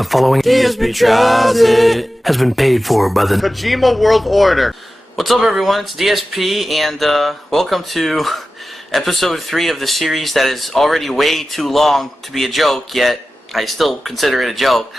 The following DSP Transit has been paid for by the Kojima World Order. What's up, everyone? It's DSP, and welcome to episode 3 of the series that is already way too long to be a joke, yet I still consider it a joke.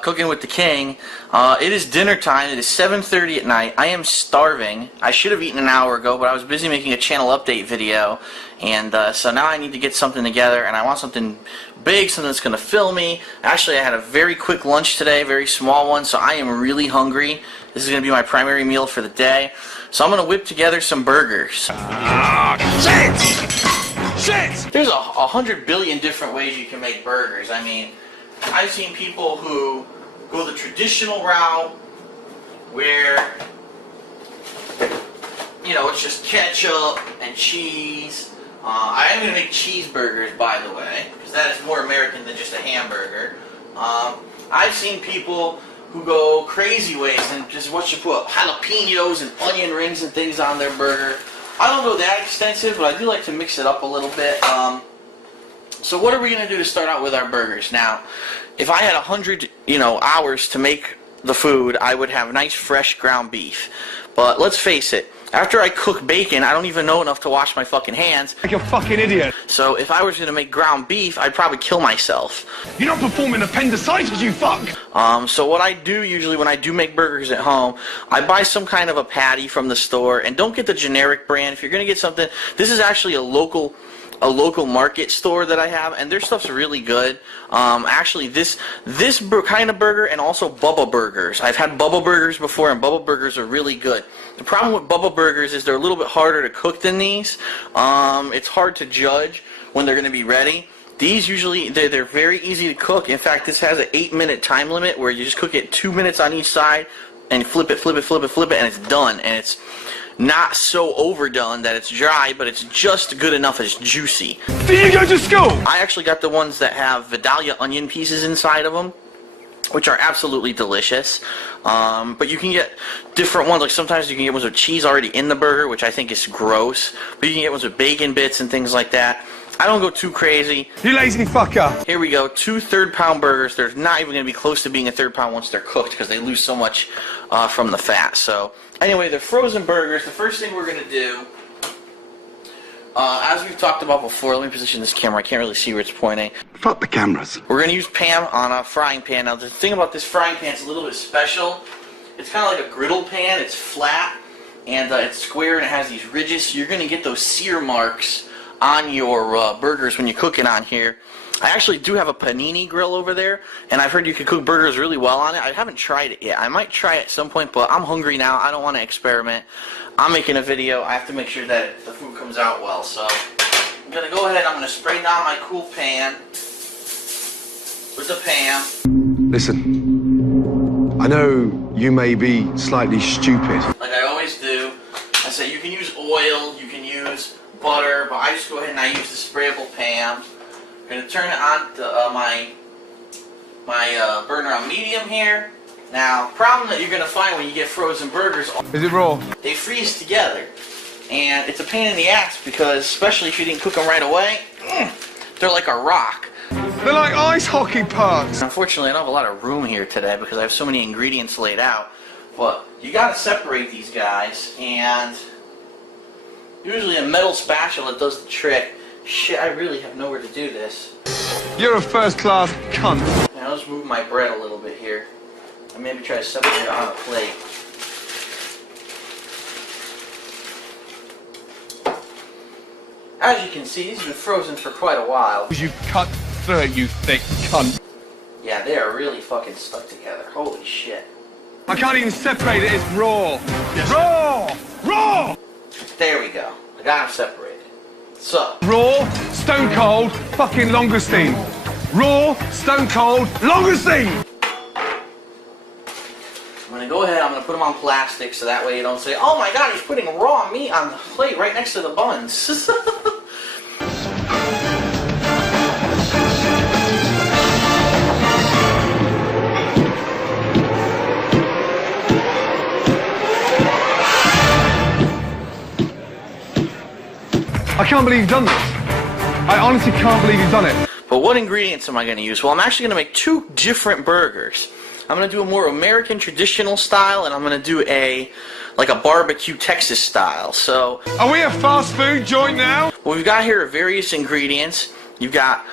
Cooking with the King. It is dinner time. It is 7:30 at night. I am starving. I should have eaten an hour ago, but I was busy making a channel update video, and so now I need to get something together, and I want something big, something that's going to fill me. Actually, I had a very quick lunch today, very small one, so I am really hungry. This is going to be my primary meal for the day. So I'm going to whip together some burgers. Shit! There's 100 billion different ways you can make burgers. I mean, I've seen people who go the traditional route where, you know, it's just ketchup and cheese. I am going to make cheeseburgers, by the way, because that is more American than just a hamburger. I've seen people who go crazy ways and just what you put jalapenos and onion rings and things on their burger. I don't go that extensive, but I do like to mix it up a little bit. So what are we going to do to start out with our burgers? Now, if I had 100, hours to make the food, I would have nice fresh ground beef. But let's face it, after I cook bacon, I don't even know enough to wash my fucking hands. Like a fucking idiot. So if I was going to make ground beef, I'd probably kill myself. You're not performing appendicitis, you fuck! So what I do usually when I do make burgers at home, I buy some kind of a patty from the store, and don't get the generic brand. If you're going to get something, this is actually a local market store that I have, and their stuff's really good. Actually, this kind of burger, and also Bubba Burgers. I've had Bubba Burgers before, and Bubba Burgers are really good. The problem with Bubba Burgers is they're a little bit harder to cook than these. It's hard to judge when they're going to be ready. These usually, they're very easy to cook. In fact, this has an 8-minute time limit where you just cook it 2 minutes on each side, and flip it, and it's done. And it's not so overdone that it's dry, but it's just good enough as juicy. Do you go to school? I actually got the ones that have Vidalia onion pieces inside of them, which are absolutely delicious. But you can get different ones. Like sometimes you can get ones with cheese already in the burger, which I think is gross. But you can get ones with bacon bits and things like that. I don't go too crazy. You lazy fucker. Here we go. 2 third-pound burgers. They're not even going to be close to being a third pound once they're cooked because they lose so much from the fat. So anyway, they're frozen burgers. The first thing we're going to do, as we've talked about before, let me position this camera. I can't really see where it's pointing. Fuck the cameras. We're going to use Pam on a frying pan. Now, the thing about this frying pan is a little bit special. It's kind of like a griddle pan. It's flat, and it's square, and it has these ridges. So you're going to get those sear marks on your burgers when you cook it on here. I actually do have a panini grill over there, and I've heard you can cook burgers really well on it. I haven't tried it yet. I might try it at some point, but I'm hungry now. I don't want to experiment. I'm making a video. I have to make sure that the food comes out well. So I'm going to go ahead. I'm going to spray down my cool pan with the Pam. Listen, I know you may be slightly stupid. Like I always do. I say you can use oil, you can use butter, but I just go ahead and I use the sprayable Pam. I'm going to turn it on to my burner on medium here. Now, problem that you're going to find when you get frozen burgers, Is it raw? they freeze together. And it's a pain in the ass because, especially if you didn't cook them right away, they're like a rock. They're like ice hockey pucks. Unfortunately, I don't have a lot of room here today because I have so many ingredients laid out. But you got to separate these guys, and usually a metal spatula does the trick. Shit, I really have nowhere to do this. You're a first-class cunt. Now let's move my bread a little bit here. And maybe try to separate it on a plate. As you can see, these have been frozen for quite a while. You cut through it, you thick cunt. Yeah, they are really fucking stuck together. Holy shit. I can't even separate it, it's raw. Raw! Raw! There we go. I got them separated. So, Raw, stone cold, fucking longestine. Raw, stone cold, longestine! I'm going to go ahead, I'm going to put them on plastic so that way you don't say, oh my god, he's putting raw meat on the plate right next to the buns. I can't believe you've done this. I honestly can't believe you've done it. But what ingredients am I going to use? Well, I'm actually going to make 2 different burgers. I'm going to do a more American traditional style, and I'm going to do like a barbecue Texas style. So, Are we a fast food joint now? what we've got here are various ingredients. You've got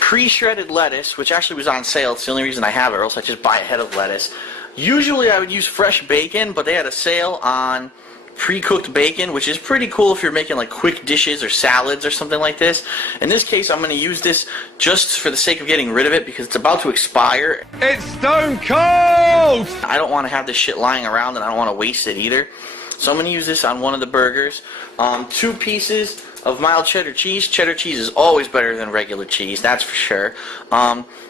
pre-shredded lettuce, which actually was on sale. It's the only reason I have it, or else I just buy a head of lettuce. Usually I would use fresh bacon, but they had a sale on pre-cooked bacon, which is pretty cool if you're making like quick dishes or salads or something like this. In this case, I'm going to use this just for the sake of getting rid of it because it's about to expire. It's stone cold! I don't want to have this shit lying around, and I don't want to waste it either. So I'm going to use this on one of the burgers. 2 pieces of mild cheddar cheese. Cheddar cheese is always better than regular cheese, that's for sure.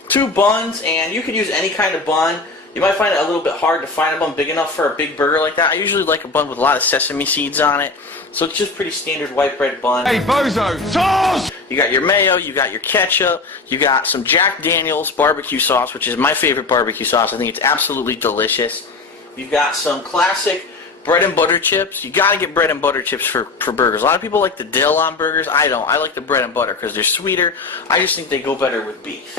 2 buns, and you could use any kind of bun. You might find it a little bit hard to find a bun big enough for a big burger like that. I usually like a bun with a lot of sesame seeds on it. So it's just pretty standard white bread bun. Hey, bozo, sauce! You got your mayo, you got your ketchup, you got some Jack Daniel's barbecue sauce, which is my favorite barbecue sauce. I think it's absolutely delicious. You've got some classic bread and butter chips. You gotta get bread and butter chips for burgers. A lot of people like the dill on burgers. I don't. I like the bread and butter because they're sweeter. I just think they go better with beef.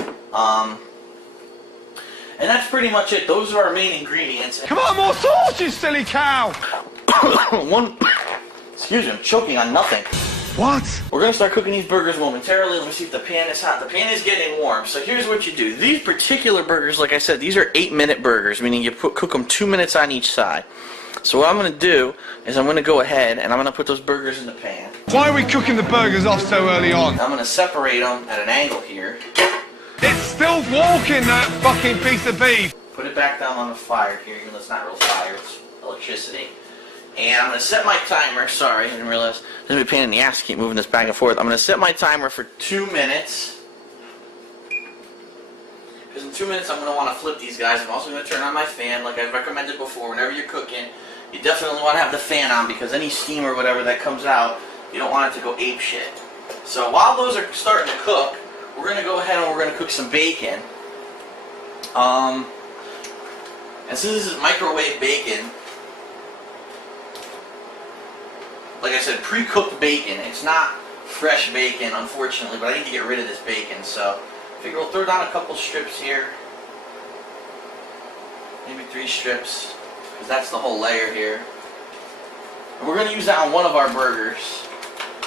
And that's pretty much it. Those are our main ingredients. Come on, more sauce, you silly cow! Excuse me, I'm choking on nothing. What? We're going to start cooking these burgers momentarily. Let me see if the pan is hot. The pan is getting warm. So here's what you do. These particular burgers, like I said, these are 8-minute burgers, meaning you cook them 2 minutes on each side. So what I'm going to do is I'm going to go ahead and I'm going to put those burgers in the pan. Why are we cooking the burgers off so early on? I'm going to separate them at an angle here. It's still walking, that fucking piece of beef! Put it back down on the fire here, even though it's not real fire, it's electricity. And I'm going to set my timer. Sorry, I didn't realize. It's going to be a pain in the ass to keep moving this back and forth. I'm going to set my timer for 2 minutes. Because in 2 minutes I'm going to want to flip these guys. I'm also going to turn on my fan like I've recommended before. Whenever you're cooking, you definitely want to have the fan on because any steam or whatever that comes out, you don't want it to go ape shit. So while those are starting to cook, we're going to go ahead and we're going to cook some bacon. And since this is microwave bacon, like I said, pre-cooked bacon. It's not fresh bacon, unfortunately, but I need to get rid of this bacon, so I figure we'll throw down a couple strips here. Maybe 3 strips, because that's the whole layer here. And we're going to use that on one of our burgers.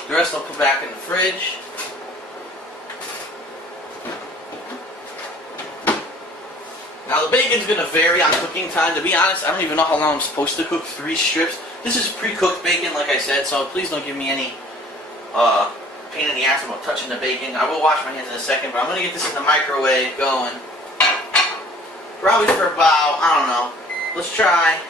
The rest I'll put back in the fridge. Now the bacon's going to vary on cooking time. To be honest, I don't even know how long I'm supposed to cook 3 strips. This is pre-cooked bacon, like I said, so please don't give me any pain in the ass about touching the bacon. I will wash my hands in a second, but I'm going to get this in the microwave going. Probably for about, I don't know, let's try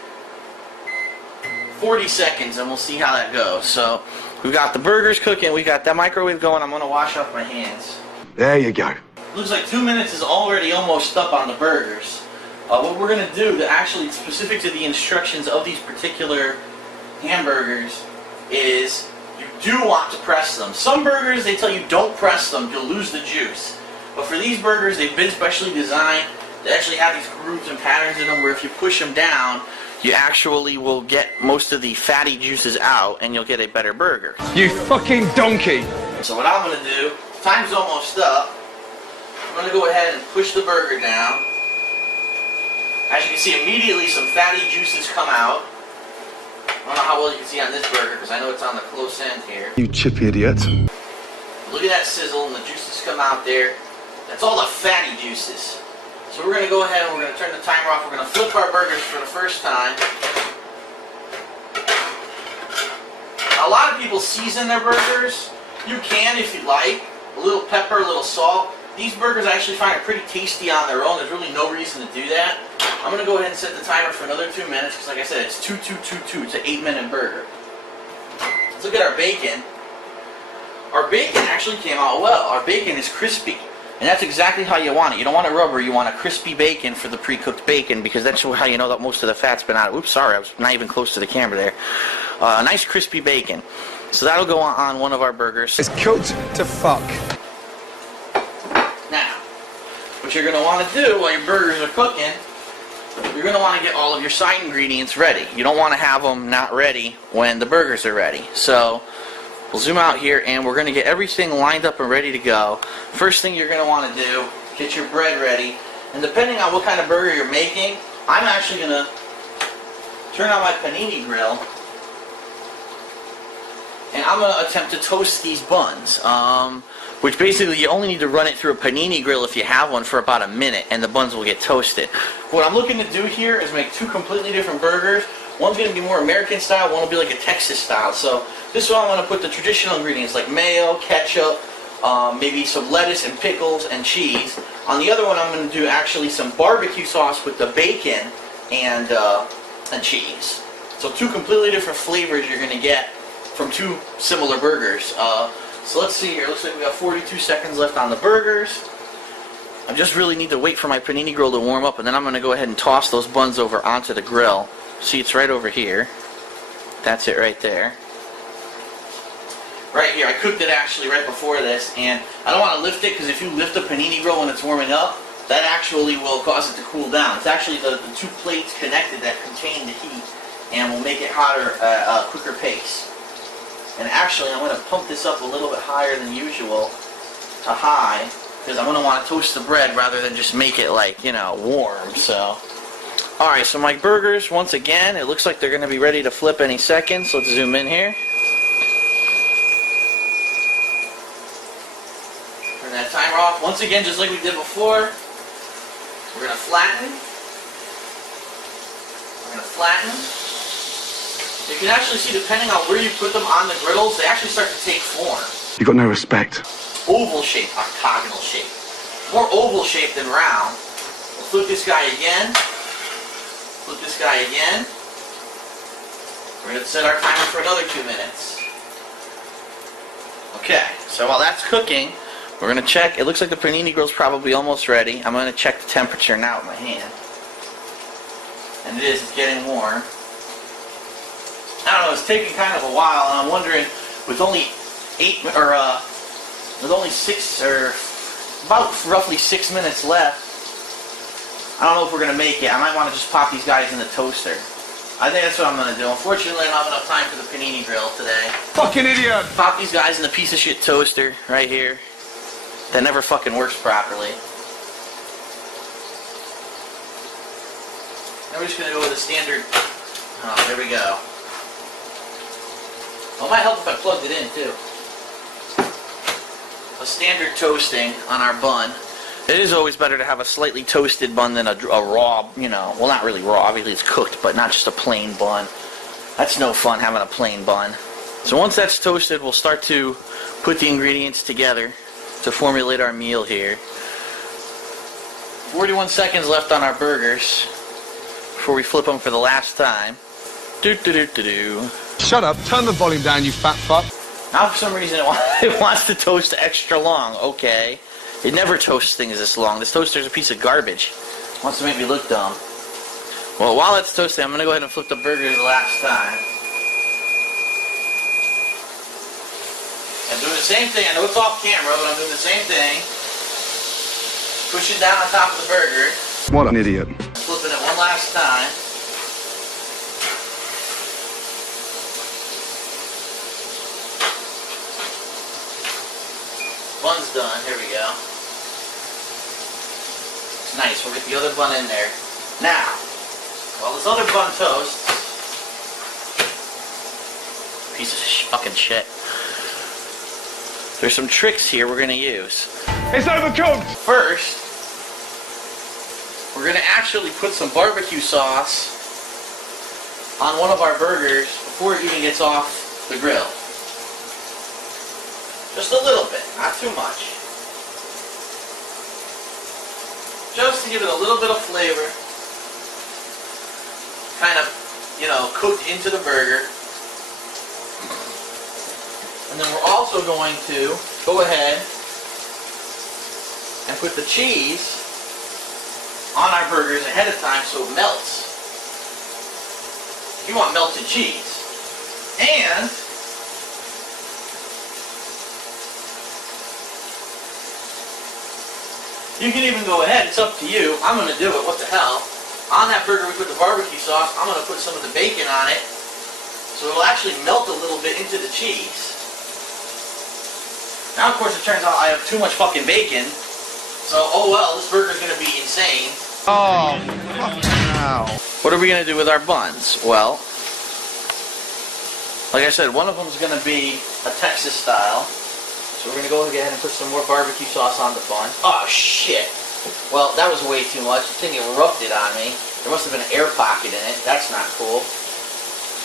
40 seconds and we'll see how that goes. So we've got the burgers cooking, we've got that microwave going. I'm going to wash off my hands. There you go. Looks like 2 minutes is already almost up on the burgers. What we're going to do, actually specific to the instructions of these particular hamburgers, is you do want to press them. Some burgers, they tell you don't press them, you'll lose the juice. But for these burgers, they've been specially designed. They actually have these grooves and patterns in them where if you push them down, you actually will get most of the fatty juices out and you'll get a better burger. You fucking donkey! So what I'm going to do, time's almost up. I'm going to go ahead and push the burger down. As you can see, immediately some fatty juices come out. I don't know how well you can see on this burger because I know it's on the close end here. You chip idiot. Look at that sizzle and the juices come out there. That's all the fatty juices. So we're going to go ahead and we're going to turn the timer off. We're going to flip our burgers for the first time. Now, a lot of people season their burgers. You can if you like. A little pepper, a little salt. These burgers I actually find are pretty tasty on their own. There's really no reason to do that. I'm going to go ahead and set the timer for another 2 minutes because like I said, it's 2-2-2-2. It's an 8-minute burger. Let's look at our bacon. Our bacon actually came out well. Our bacon is crispy. And that's exactly how you want it. You don't want it rubbery. You want a crispy bacon for the pre-cooked bacon because that's how you know that most of the fat's been out. Oops, sorry. I was not even close to the camera there. A nice crispy bacon. So that'll go on one of our burgers. It's cooked to fuck. Now, what you're going to want to do while your burgers are cooking, you're going to want to get all of your side ingredients ready. You don't want to have them not ready when the burgers are ready. So We'll zoom out here, and we're going to get everything lined up and ready to go. First thing you're going to want to do, get your bread ready. And depending on what kind of burger you're making, I'm actually going to turn on my panini grill, and I'm going to attempt to toast these buns. Which basically you only need to run it through a panini grill if you have one for about a minute, and the buns will get toasted. What I'm looking to do here is make two completely different burgers. One's going to be more American style, one will be like a Texas style. So this one I'm going to put the traditional ingredients like mayo, ketchup, maybe some lettuce and pickles and cheese. On the other one I'm going to do actually some barbecue sauce with the bacon and cheese. So two completely different flavors you're going to get from two similar burgers. So let's see here. Looks like we got 42 seconds left on the burgers. I just really need to wait for my panini grill to warm up, and then I'm going to go ahead and toss those buns over onto the grill. See, it's right over here. That's it right there. Right here. I cooked it actually right before this, and I don't want to lift it because if you lift the panini grill when it's warming up, that actually will cause it to cool down. It's actually the two plates connected that contain the heat and will make it hotter at a quicker pace. And actually, I'm going to pump this up a little bit higher than usual to high, because I'm going to want to toast the bread rather than just make it, like, you know, warm. So, alright, so my burgers, once again, it looks like they're going to be ready to flip any second. So let's zoom in here. Turn that timer off. Once again, just like we did before, we're going to flatten. We're going to flatten. You can actually see, depending on where you put them on the griddles, they actually start to take form. You got no respect. Oval shape, octagonal shape. More oval shape than round. We'll flip this guy again. Flip this guy again. We're going to set our timer for another 2 minutes. Okay, so while that's cooking, we're going to check. It looks like the panini grill's probably almost ready. I'm going to check the temperature now with my hand. And it is, it's getting warm. I don't know, it's taking kind of a while, and I'm wondering, with only about roughly 6 minutes left, I don't know if we're going to make it. I might want to just pop these guys in the toaster. I think that's what I'm going to do. Unfortunately, I don't have enough time for the panini grill today. Fucking idiot! Pop these guys in the piece of shit toaster right here. That never fucking works properly. Now we're just going to go with a standard. Oh, there we go. Well, it might help if I plugged it in, too. A standard toasting on our bun. It is always better to have a slightly toasted bun than a raw, you know, well, not really raw, obviously it's cooked, but not just a plain bun. That's no fun having a plain bun. So once that's toasted, we'll start to put the ingredients together to formulate our meal here. 41 seconds left on our burgers before we flip them for the last time. Do-do-do-do-do. Shut up, turn the volume down, you fat fuck. Now for some reason it wants to toast extra long. Okay. It never toasts things this long. This toaster's a piece of garbage. It wants to make me look dumb. Well, while it's toasting, I'm going to go ahead and flip the burger the last time. I'm doing the same thing. I know it's off camera, but I'm doing the same thing. Push it down on top of the burger. What an idiot. Flipping it one last time. Bun's done. Here we go. It's nice. We'll get the other bun in there. Now, while this other bun toasts, piece of fucking shit, there's some tricks here we're going to use. It's overcooked! First, we're going to actually put some barbecue sauce on one of our burgers before it even gets off the grill. Just a little bit, not too much. Just to give it a little bit of flavor. Kind of, you know, cooked into the burger. And then we're also going to go ahead and put the cheese on our burgers ahead of time so it melts. You want melted cheese. And you can even go ahead, it's up to you. I'm going to do it, what the hell. On that burger we put the barbecue sauce. I'm going to put some of the bacon on it so it'll actually melt a little bit into the cheese. Now, of course, it turns out I have too much fucking bacon. So, oh well, this burger's gonna be insane. Oh, fucking hell. What are we gonna do with our buns? Well, like I said, one of them's gonna be a Texas style. So we're gonna go ahead and put some more barbecue sauce on the bun. Oh shit. Well, that was way too much. The thing erupted on me. There must have been an air pocket in it. That's not cool.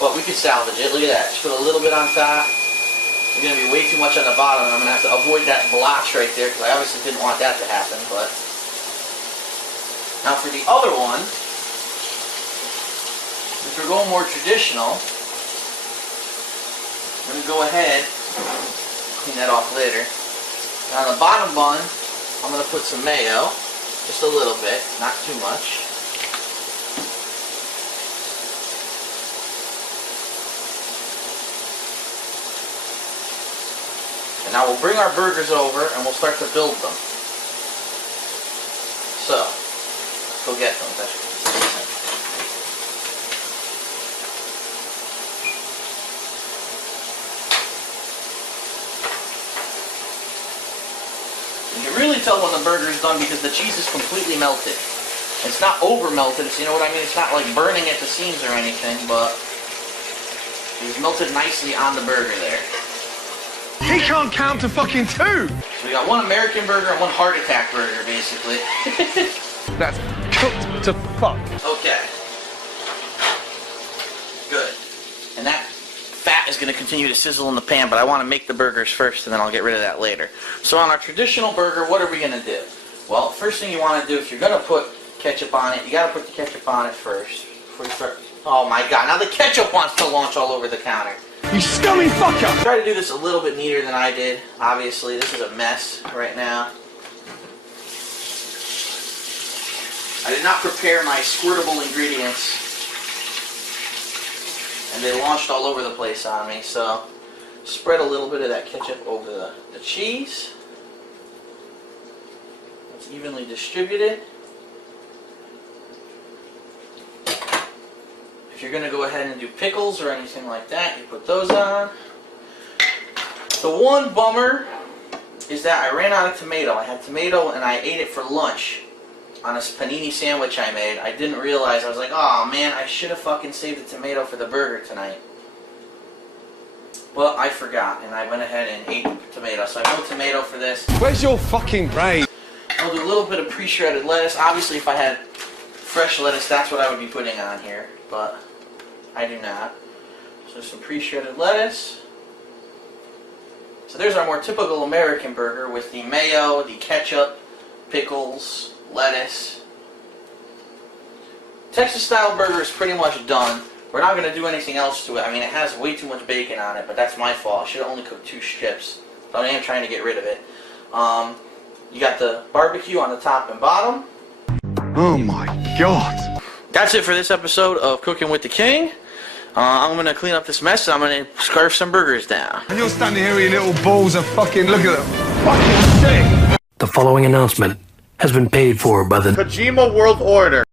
But we can salvage it. Look at that. Just put a little bit on top. There's going to be way too much on the bottom, and I'm going to have to avoid that blotch right there, because I obviously didn't want that to happen. But now for the other one, if we're going more traditional, I'm going to go ahead, clean that off later. Now on the bottom bun, I'm going to put some mayo, just a little bit, not too much. And now we'll bring our burgers over and we'll start to build them. So, let's go get them. You can really tell when the burger's done because the cheese is completely melted. It's not over melted, you know what I mean? It's not like burning at the seams or anything, but it's melted nicely on the burger there. He can't count to fucking 2. So we got one American burger and one heart attack burger, basically. That's cooked to fuck. Okay. Good. And that fat is going to continue to sizzle in the pan, but I want to make the burgers first, and then I'll get rid of that later. So on our traditional burger, what are we going to do? Well, first thing you want to do, if you're going to put ketchup on it, you got to put the ketchup on it first before you start. Oh my god, now the ketchup wants to launch all over the counter. You scummy fucker! Try to do this a little bit neater than I did. Obviously, this is a mess right now. I did not prepare my squirtable ingredients, and they launched all over the place on me. So, spread a little bit of that ketchup over the cheese. It's evenly distributed. If you're going to go ahead and do pickles or anything like that, you put those on. The one bummer is that I ran out of tomato. I had tomato and I ate it for lunch on a panini sandwich I made. I didn't realize. I was like, oh man, I should have fucking saved the tomato for the burger tonight. But I forgot, and I went ahead and ate the tomato. So I have no tomato for this. Where's your fucking brain? I'll do a little bit of pre-shredded lettuce. Obviously, if I had fresh lettuce, that's what I would be putting on here. But I do not. So some pre-shredded lettuce. So there's our more typical American burger with the mayo, the ketchup, pickles, lettuce. Texas style burger is pretty much done. We're not going to do anything else to it. I mean, it has way too much bacon on it, but that's my fault. I should have only cooked 2 strips. So I am trying to get rid of it. You got the barbecue on the top and bottom. Oh my god. That's it for this episode of Cooking with the King. I'm going to clean up this mess and I'm going to scarf some burgers down. And you're standing here with your little balls of fucking, look at them. Fucking sick. The following announcement has been paid for by the Kojima World Order.